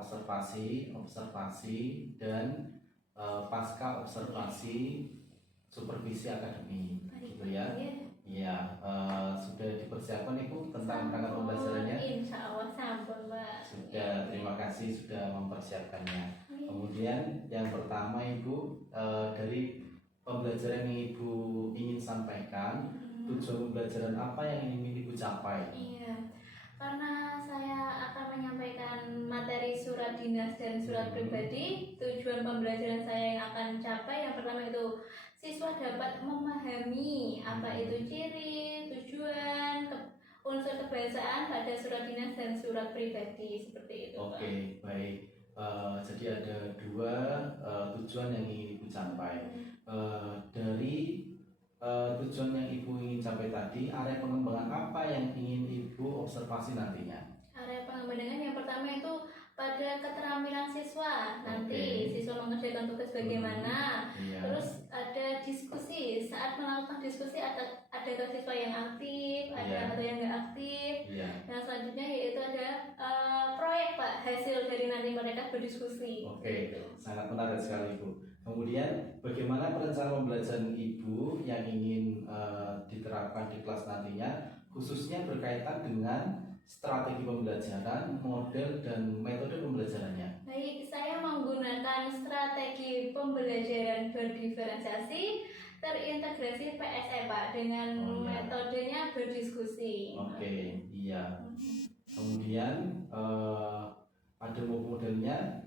observasi, dan pasca observasi supervisi akademi, gitu ya. Iya, sudah dipersiapkan Ibu tentang perangkat pembelajarannya? Insya Allah sampun, Pak. Sudah, terima kasih sudah mempersiapkannya. Kemudian yang pertama Ibu, dari pembelajaran yang Ibu ingin sampaikan, tujuan pembelajaran apa yang ingin Ibu capai? Iya, karena saya akan menyampaikan materi surat dinas dan surat pribadi. Tujuan pembelajaran saya yang akan capai yang pertama itu siswa dapat memahami apa itu ciri, tujuan, unsur kebiasaan pada surat dinas dan surat pribadi, seperti itu. Oke, baik. Jadi ada dua tujuan yang ingin Ibu capai. Dari tujuan yang Ibu ingin capai tadi, area pengembangan apa yang ingin Ibu observasi nantinya? Area pengembangan yang pertama itu pada keterampilan siswa. Nanti siswa mengerjakan tugas bagaimana. Terus ada diskusi. Saat melakukan diskusi ada siswa yang aktif, ada atau yang nggak aktif. Yang selanjutnya yaitu ada proyek, Pak, hasil dari nanti mereka berdiskusi. Oke, sangat menarik sekali Ibu. Kemudian bagaimana perencanaan pembelajaran Ibu yang ingin diterapkan di kelas nantinya, khususnya berkaitan dengan strategi pembelajaran, model, dan metode pembelajarannya? Baik, saya menggunakan strategi pembelajaran berdiferensiasi terintegrasi PSE, Pak, dengan metodenya berdiskusi. Oke, iya. Kemudian ada modelnya,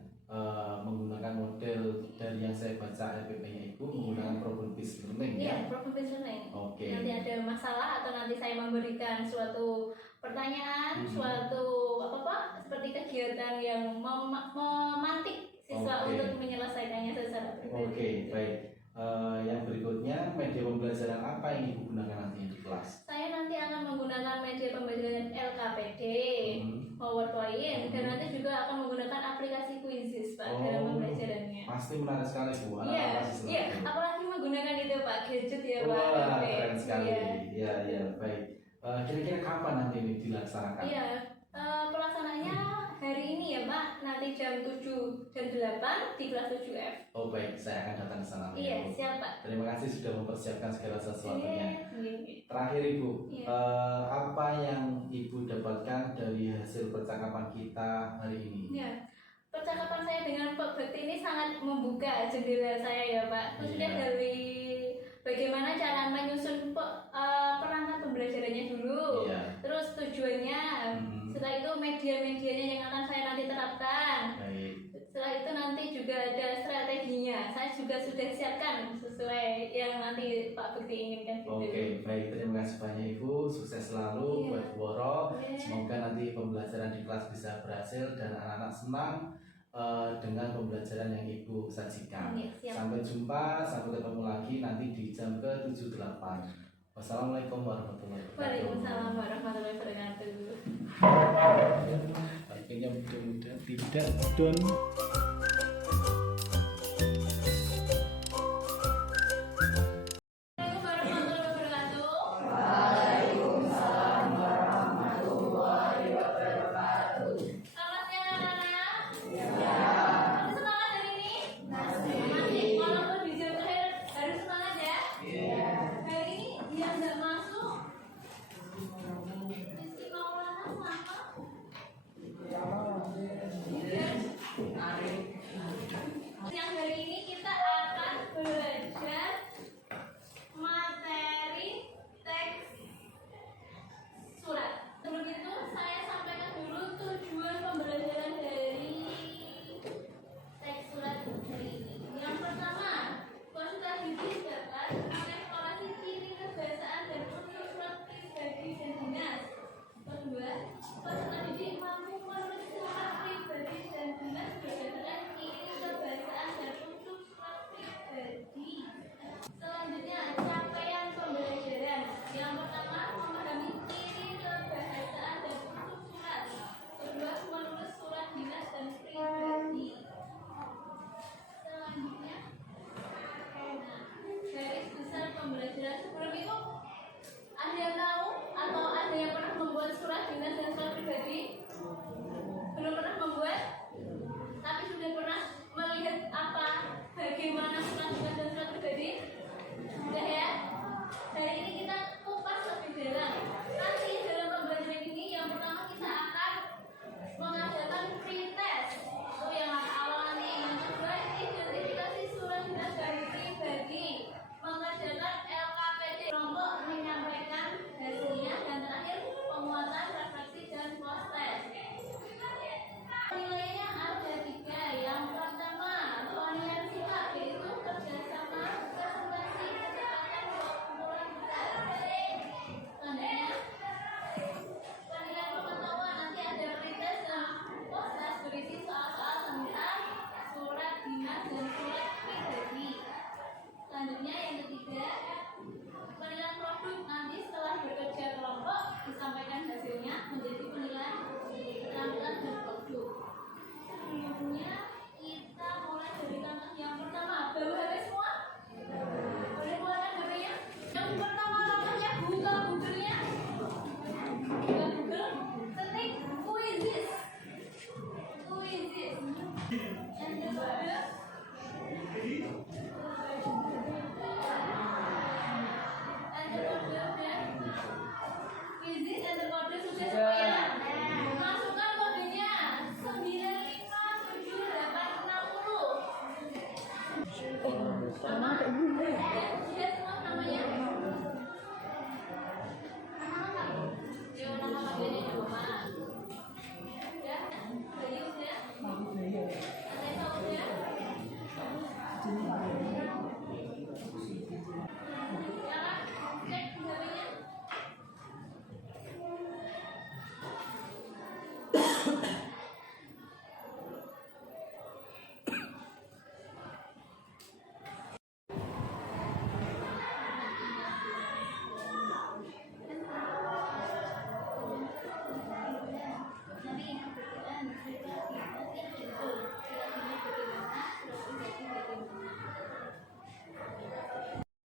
menggunakan model dari yang saya baca RPP-nya Ibu, menggunakan problem based learning. Iya, problem based learning. Oke. Nanti ada masalah atau nanti saya memberikan suatu pertanyaan, suatu apa Pak, seperti kegiatan yang memantik siswa untuk menyelesaikannya secara pribadi. Oke, baik. Yang berikutnya, media pembelajaran apa yang Ibu gunakan nanti di kelas? Saya nanti akan menggunakan media pembelajaran LKPD, PowerPoint, dan nanti juga akan menggunakan aplikasi Quizzes, Pak, dalam pembelajarannya. Pasti menarik sekali Bu. Iya, apalagi menggunakan itu Pak, gadget ya Pak. Wah, keren sekali. Iya, baik. Kira-kira kapan nanti ini dilaksanakan? Iya, pelaksanaannya hari ini ya Pak, nanti jam 7 dan 8 di kelas 7F. Oh baik, saya akan datang ke sana. Iya, siap Pak. Terima kasih sudah mempersiapkan segala sesuatunya. Terakhir Ibu, apa yang Ibu dapatkan dari hasil percakapan kita hari ini? Ya, percakapan saya dengan Pak Bekti ini sangat membuka jendela saya ya Pak. Khususnya dari bagaimana cara menyusun perangkat pembelajarannya dulu, terus tujuannya, setelah itu media-medianya yang akan saya nanti terapkan. Setelah itu nanti juga ada strateginya. Saya juga sudah siapkan sesuai yang nanti Pak Bekti inginkan. Oke, baik, terima kasih banyak Ibu. Sukses selalu buat Bu Woro. Semoga nanti pembelajaran di kelas bisa berhasil dan anak-anak senang dengan pembelajaran yang Ibu sajikan. Sampai jumpa, sampai ketemu lagi nanti di jam ke-78. Wassalamualaikum warahmatullahi wabarakatuh. Waalaikumsalam warahmatullahi wabarakatuh. Akhirnya mudah-mudahan tidak don. Hari Sudah semua namanya. Yo, nama panggilannya Mama. Ya, Bayu ya. Saya tahu ya. Ya, cek jarinya.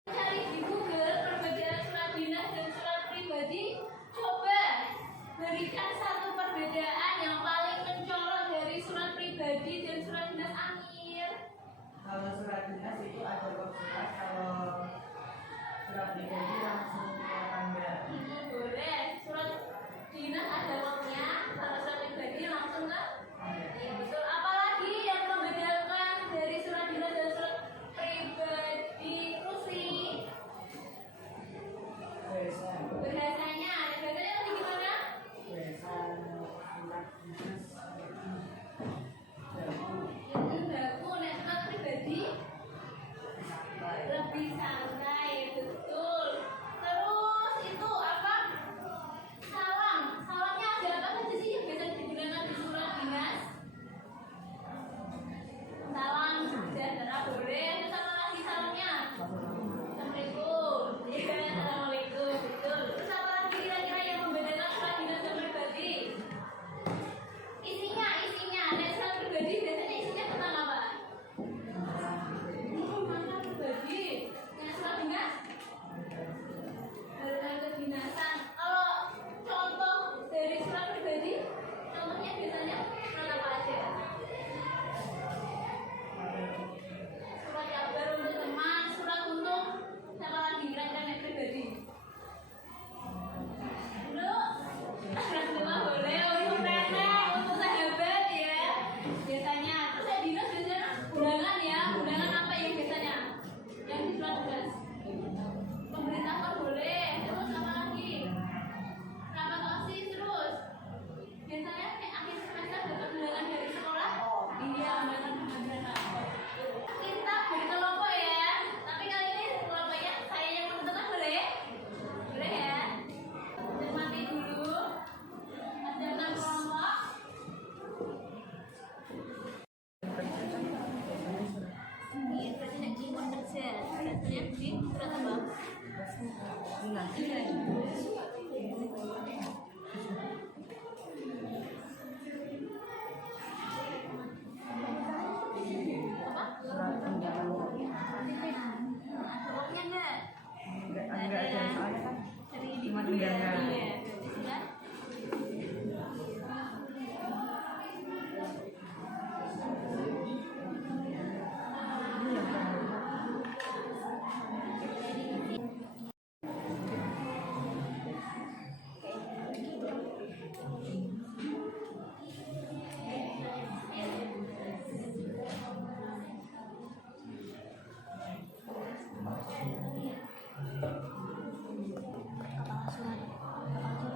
Cari di Google perbedaan surat dinas dan surat pribadi. Coba berikan satu perbedaan yang paling mencolok dari surat pribadi dan surat dinas Amir. Kalau surat dinas itu ada kok surat, kalau surat pribadi langsung ke tangga. Boleh. Surat dinas ada lognya, kalau surat pribadi langsung ke. Iya betul. Apalagi yang membedakan dari surat dinas dan surat pribadi Rusli? Bahasanya. Ada bahasanya lagi gimana? Itu baku. Nah, surat pribadi lebih santai, betul. Terus itu apa? Salam. Salamnya ada apa saja sih yang biasa digunakan di surat dinas? Salam sejahtera boleh. Terus apa lagi salamnya? Assalamualaikum. Iya, assalamualaikum. Betul. Terus apa lagi kira-kira yang membedakan surat dinas dan pribadi? Isinya. Nah, surat pribadi biasanya isinya tentang apa? Masalah pribadi. Nah, surat dinas? Tentang kedinasan. Kalau contoh dari surat pribadi, contohnya biasanya surat apa aja? Surat kabar untuk teman, surat untuk siapa lagi kira-kira yang pribadi? Dulu, surat rumah boleh, untuk nenek, untuk sahabat ya. Biasanya, terus yang dinas biasanya undangan ya. Undangan apa yang biasanya? Yang di surat dinas? Pemberitahuan boleh. Terus apa lagi? Rapat OSIS terus. Biasanya kayak akhir semester dapat undangan dari sekolah. Iya, undangan pembelajaran. Kita berkelompok ya. Tapi kali ini kelompoknya saya yang menentukan boleh? Boleh ya? Cermati dulu. Ada 6 kelompok. Ini berarti nak jimun kerja. Biasanya di surat apa? Uangnya enggak? Enggak ada, soalnya kan Dari cuma dulu ya. undangan. Iya, berarti sudah.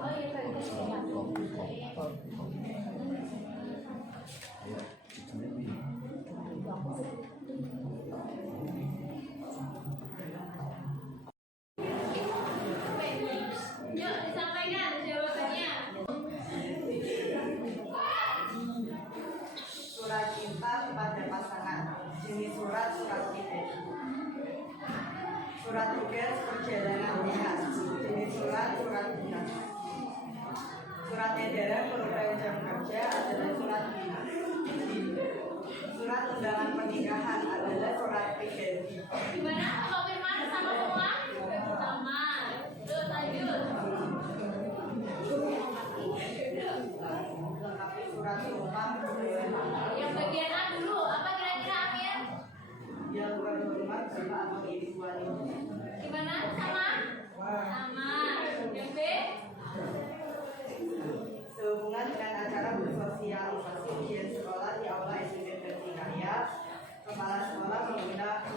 Oh iya, yuk disampaikan jawabannya. Surat cinta kepada pasangan. Jenis surat pribadi. Surat tugas perjalanan dinas. Jenis surat dinas. Surat edaran perubahan jam kerja adalah surat dinas. Surat undangan pernikahan adalah surat pribadi. Gimana? Kalau Firman sama semua? Sama. Terus lanjut. Lengkapi surat sumpah. Yang bagian A dulu. Apa kira-kira Amir? Yang berhormat bapak atau ibu wanita. Gimana? Sama? Sama. Yang B? Sehubungan dengan acara bersosialisasi ujian sekolah di aula SMP Vertikaya, kepala sekolah mengundang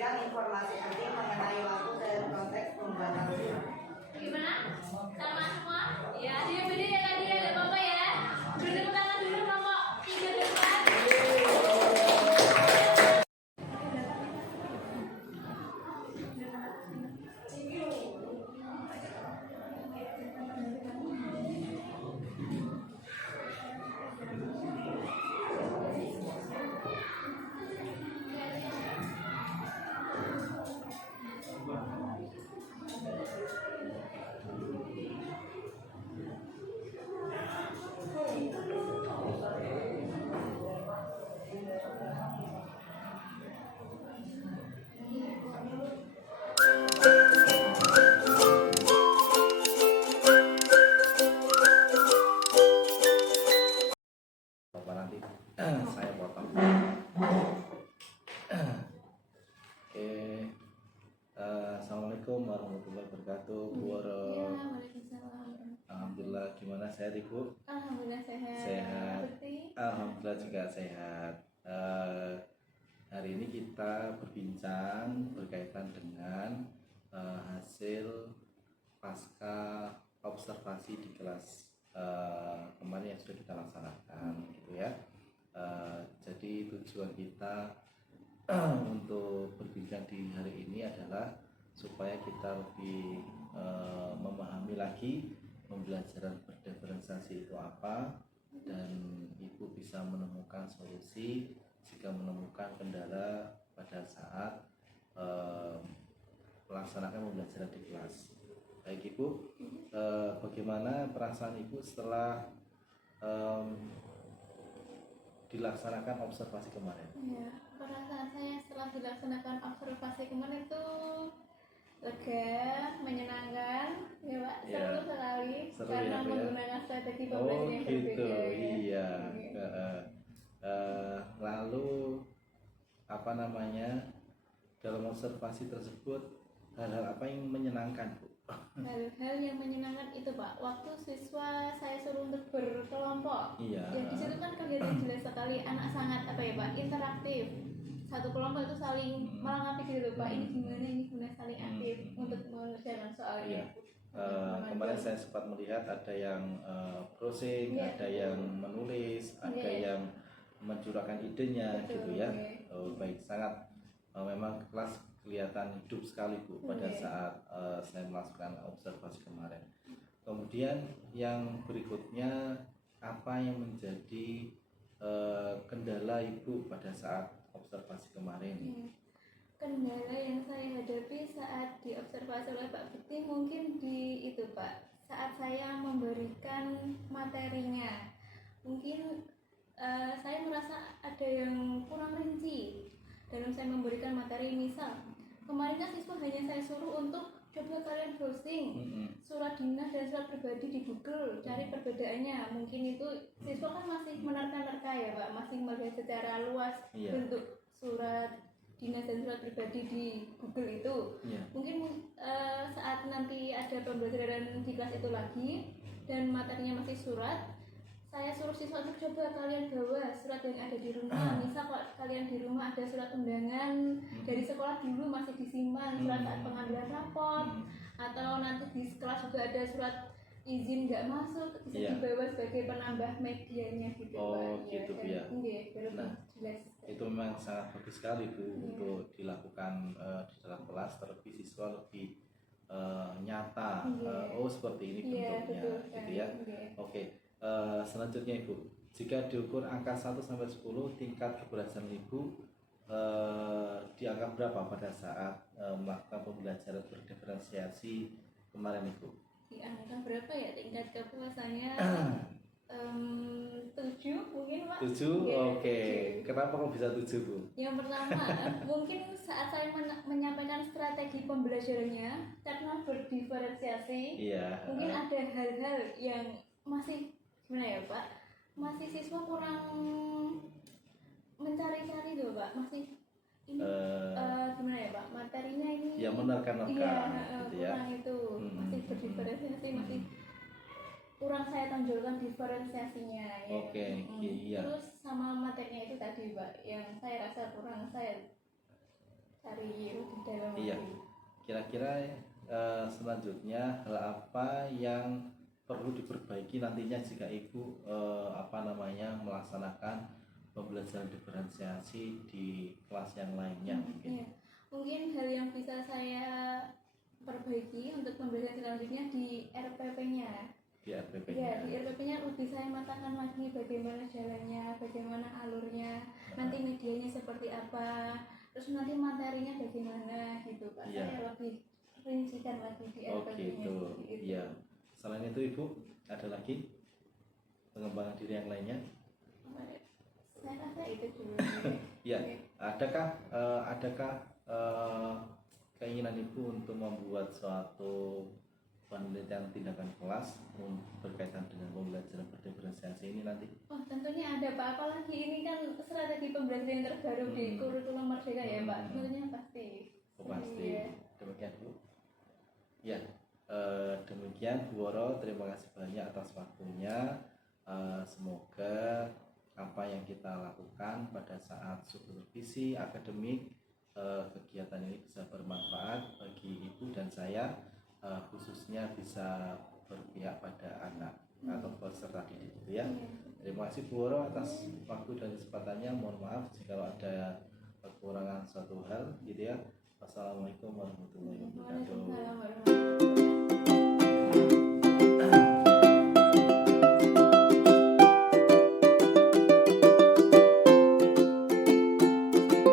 memberikan informasi penting mengenai waktu dan konteks pembuatan surat. Gimana? Sama semua? Ya, dia beda ya kan dia, gak apa-apa ya. Beri tepuk tangan dulu kelompok 3 depan. Saya potong. Oke, assalamualaikum warahmatullahi wabarakatuh. Ya, waalaikumsalam. Alhamdulillah, gimana sehat Ibu? Alhamdulillah sehat. Sehat. Putri? Alhamdulillah juga sehat. Hari ini kita berbincang berkaitan dengan hasil pasca observasi di kelas kemarin yang sudah kita laksanakan, gitu ya. Jadi tujuan kita untuk berbincang di hari ini adalah supaya kita lebih memahami lagi pembelajaran berdiferensiasi itu apa, dan Ibu bisa menemukan solusi jika menemukan kendala pada saat melaksanakan pembelajaran di kelas. Baik Ibu, bagaimana perasaan Ibu setelah dilaksanakan observasi kemarin? Ya, perasaan saya setelah dilaksanakan observasi kemarin itu lega, menyenangkan, ya Pak, seru sekali seru karena ya, menggunakan strategi pembelajaran yang gitu, berbeda. iya. Lalu apa namanya, dalam observasi tersebut hal-hal apa yang menyenangkan, Bu? Hal-hal yang menyenangkan itu Pak, waktu siswa saya suruh untuk berkelompok. Iya. Ya di situ kan kelihatan jelas sekali anak sangat apa ya Pak, interaktif. Satu kelompok itu saling melengkapi gitu Pak. Ini gimana saling aktif untuk mengerjakan soalnya. Kemarin saya sempat melihat ada yang browsing, ada yang menulis, ada yang mencurahkan idenya. Betul, gitu ya. Baik, sangat memang kelas kelihatan hidup sekali Bu pada saat saya melakukan observasi kemarin. Kemudian yang berikutnya, apa yang menjadi kendala Ibu pada saat observasi kemarin? Kendala yang saya hadapi saat diobservasi oleh Pak Bekti mungkin di itu Pak, saat saya memberikan materinya mungkin saya merasa ada yang kurang rinci dalam saya memberikan materi. Misal kemarin kan siswa hanya saya suruh untuk coba kalian browsing surat dinas dan surat pribadi di Google, cari perbedaannya. Mungkin itu siswa kan masih menerka-nerka ya Pak, masih melihat secara luas bentuk surat dinas dan surat pribadi di Google itu. Mungkin saat nanti ada pembelajaran di kelas itu lagi dan materinya masih surat, saya suruh siswa untuk coba kalian bawa surat yang ada di rumah. Misal kalau kalian di rumah ada surat undangan dari sekolah dulu masih disimpan, surat saat pengambilan rapor, atau nanti di sekolah juga ada surat izin nggak masuk, bisa dibawa sebagai penambah medianya gitu Pak. Gitu ya. Nah, jelas. Itu memang sangat bagus sekali Bu untuk dilakukan di dalam kelas, terlebih siswa lebih nyata. Seperti ini bentuknya, gitu ya. Oke. Selanjutnya Ibu, jika diukur angka 1-10 tingkat keberhasilan Ibu dianggap berapa pada saat melakukan pembelajaran berdiferensiasi kemarin Ibu? Di angka berapa ya tingkat kepuasannya? 7 mungkin Pak. 7? Oke. Kenapa kok bisa 7 Bu? Yang pertama mungkin saat saya menyampaikan strategi pembelajarannya karena berdiferensiasi, mungkin ada hal-hal yang masih gimana ya Pak, masih siswa kurang mencari-cari tuh Pak, masih ini gimana ya Pak, materinya ini ya menerka-nerka gitu ya, kurang itu masih berdiferensiasi, masih kurang saya tonjolkan diferensiasinya ya. Iya. Terus sama materinya itu tadi Pak, yang saya rasa kurang saya cari lebih dalam Iya. lagi. Kira-kira selanjutnya hal apa yang perlu diperbaiki nantinya jika ibu melaksanakan pembelajaran diferensiasi di kelas yang lainnya mungkin? Iya. Mungkin hal yang bisa saya perbaiki untuk pembelajaran selanjutnya di RPP-nya. Di RPP-nya. Ya, di RPP-nya lebih saya matangkan lagi bagaimana jalannya, bagaimana alurnya, nanti medianya seperti apa, terus nanti materinya bagaimana gitu Pak. Iya. Saya lebih rincikan lagi di Oh RPP-nya. gitu. Iya. Selain itu Ibu, ada lagi pengembangan diri yang lainnya? Saya rasa itu dulu. Ya, Oke. adakah keinginan Ibu untuk membuat suatu penelitian tindakan kelas berkaitan dengan pembelajaran berdiferensiasi ini nanti? Oh tentunya ada Pak, apalagi ini kan strategi pembelajaran terbaru di kurikulum Merdeka ya Pak, tentunya pasti. Oh, pasti. Iya. Demikian Bu. Ya, demikian Bu Woro, terima kasih banyak atas waktunya. Semoga apa yang kita lakukan pada saat supervisi akademik, kegiatan ini bisa bermanfaat bagi Ibu dan saya, khususnya bisa berpihak pada anak atau peserta didik gitu ya. Terima kasih Bu Woro atas waktu dan kesempatannya. Mohon maaf jika ada kekurangan suatu hal gitu ya. Wassalamualaikum warahmatullahi wabarakatuh. Waalaikumsalam warahmatullahi wabarakatuh.